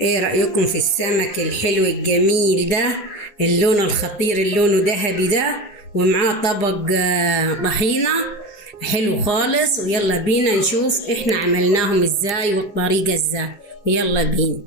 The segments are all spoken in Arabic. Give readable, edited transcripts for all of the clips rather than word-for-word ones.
ايه رأيكم في السمك الحلو الجميل ده؟ اللون الخطير اللون ذهبي ده، ومعاه طبق طحينة حلو خالص. ويلا بينا نشوف احنا عملناهم ازاي والطريقة ازاي. يلا بينا.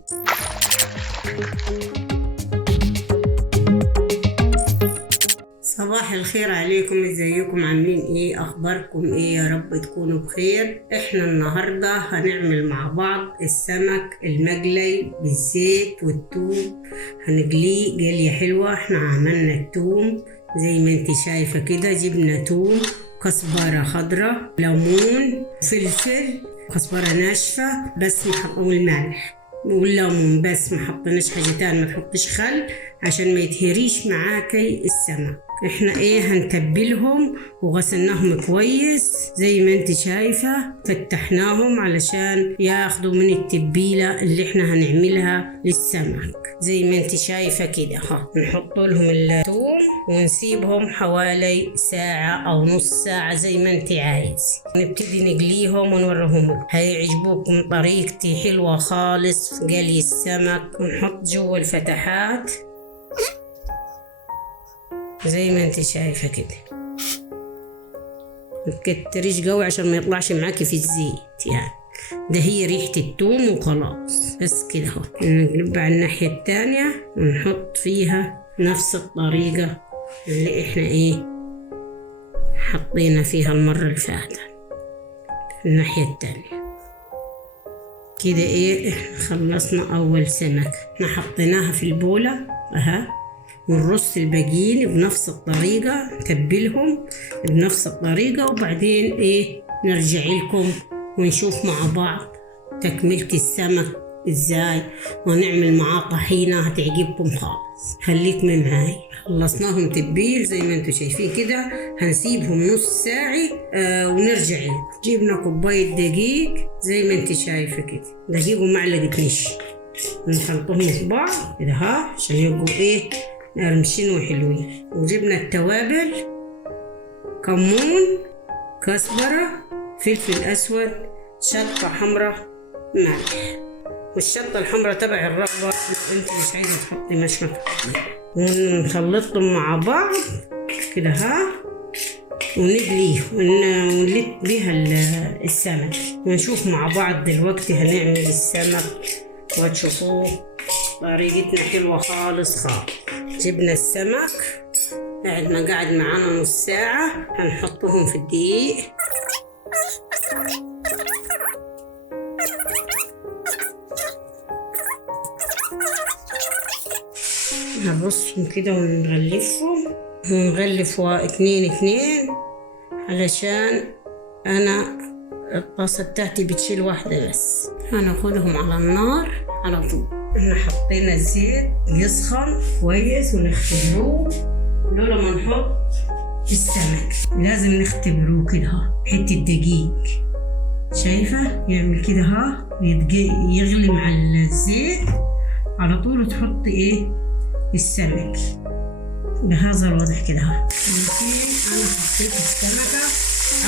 صباح الخير عليكم، ازيكم؟ عاملين ايه؟ اخباركم ايه؟ يا رب تكونوا بخير. احنا النهاردة هنعمل مع بعض السمك المقلي بالزيت والثوم. هنقليه قلية حلوة. احنا عملنا الثوم زي ما انت شايفة كده، جبنا ثوم، كزبرة خضراء، ليمون، فلفل، كزبرة ناشفة بس والملح والليمون بس، ما حطيناش حاجة تانية. ما تحطيش خل عشان ما يتهريش معاكي السمك. احنا هنتبلهم وغسلناهم كويس زي ما انت شايفة، فتحناهم علشان ياخدوا من التتبيلة اللي احنا هنعملها للسمك زي ما انت شايفة كده. نحط لهم الثوم ونسيبهم حوالي ساعة او نص ساعة زي ما انت عايز. نبتدي نقليهم ونوريهم. هيعجبوكم طريقتي حلوة خالص في قلي السمك. ونحط جوا الفتحات زي ما انت شايفة كده. متكتريش قوي عشان ما يطلعش معاكي في الزيت يعني. ده هي ريحة الثوم وخلاص، بس كده اهو. نقلبها على الناحية التانية ونحط فيها نفس الطريقة اللي احنا حطينا فيها المرة اللي فاتت. الناحية التانية كده. احنا خلصنا اول سمك. احنا حطيناها في البولة ونرص الباقيين بنفس الطريقة، نتبلهم بنفس الطريقة، وبعدين نرجع لكم ونشوف مع بعض تكملة السمك ازاي، ونعمل معاه طحينة هتعجبكم خالص. خليكم معاي. خلصناهم تتبيل زي ما انتم شايفين كده. هنسيبهم نص ساعة ونرجع لكم. جبنا كوباية دقيق زي ما انت شايفة كده، دقيق ومعلقة نشا، نخلطهم في بعض كده عشان يبقوا مقرمشين وحلوين. وجبنا التوابل: كمون، كزبرة، فلفل أسود، شطة حمراء، ملح. والشطة الحمراء تبع الرغبة، انت مش عايزة تحطي مش تحطي. ونخلطهم مع بعض كده ونقليه ونلت بيها السمك. ونشوف مع بعض دلوقتي هنعمل السمك وتشوفوه. طريقتنا حلوة خالص. جبنا السمك قعد معانا نص ساعة. هنحطهم في الدقيق. هنرصهم كده ونغلفهم. هنغلف 2 علشان أنا الطاسة بتاعتي بتشيل واحدة بس. هناخدهم على النار على طول. احنا حطينا الزيت يسخن كويس ونختبروه. لولا ما نحط السمك لازم نختبروه كده حتة دقيق. شايفة يعمل كده يغلي مع الزيت على طول، وتحط السمك بهذا الوضع كده. انا حطيت السمكة.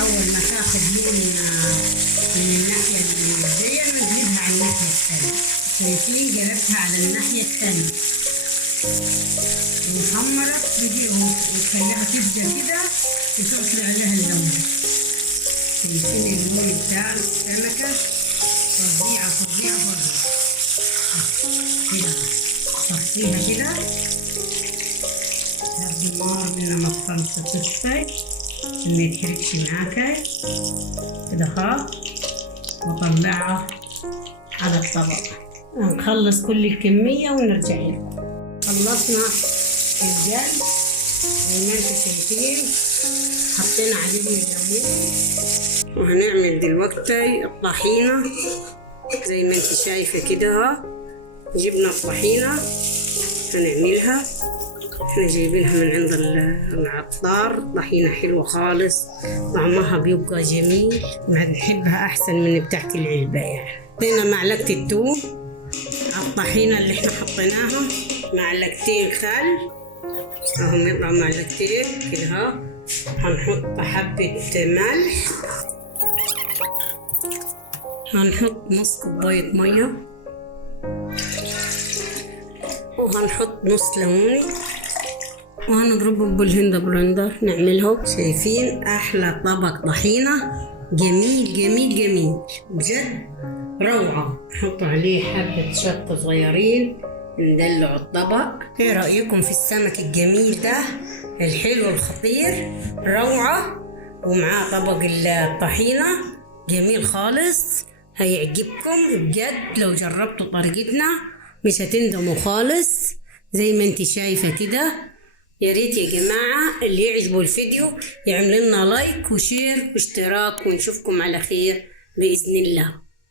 اول ما تاخد لون من الناحية الزي نقلبها على الناحية الثانية. شايفين؟ قلبتها على الناحية الثانية وحمرت وتخليها تبدأ كده وتطلع عليها اللون. شايفين اللون بتاع السمكة؟ فظيعة فظيعة فظيعة كده. صفيها كده، هدي النار من ما تطفي عشان ما يتحرقش معاك كده وطلعها على الطبق. نخلص كل الكمية ونرجع لكم. خلصنا الجلد زي ما انتم شايفين، حطينا عليهم الليمون. وهنعمل دلوقتي الطحينة زي ما انت شايفة كده. جبنا الطحينة هنعملها. احنا جايبينها من عند العطار. طحينة حلوة خالص، طعمها بيبقى جميل. بنحبها احسن من بتاعت العلبة يعني. حطينا معلقة الثوم على الطحينة اللي احنا حطيناها، معلقتين خل اهم يطلعوا معلقتين كده. هنحط حبة ملح. هنحط نص كوباية مية. وهنحط نص ليموني وهنضربهم بالهند بلندر نعملهم. شايفين احلى طبق طحينة جميل جميل جميل بجد روعة. نحط عليه حبة شطة صغيرين ندلع الطبق. ايه رأيكم في السمك الجميل ده الحلو الخطير روعة، ومعاه طبق الطحينة جميل خالص. هيعجبكم بجد لو جربتوا طريقتنا، مش هتندموا خالص زي ما انت شايفة كده. يا ريت يا جماعة اللي يعجبوا الفيديو يعمل لنا لايك وشير واشتراك، ونشوفكم على خير بإذن الله.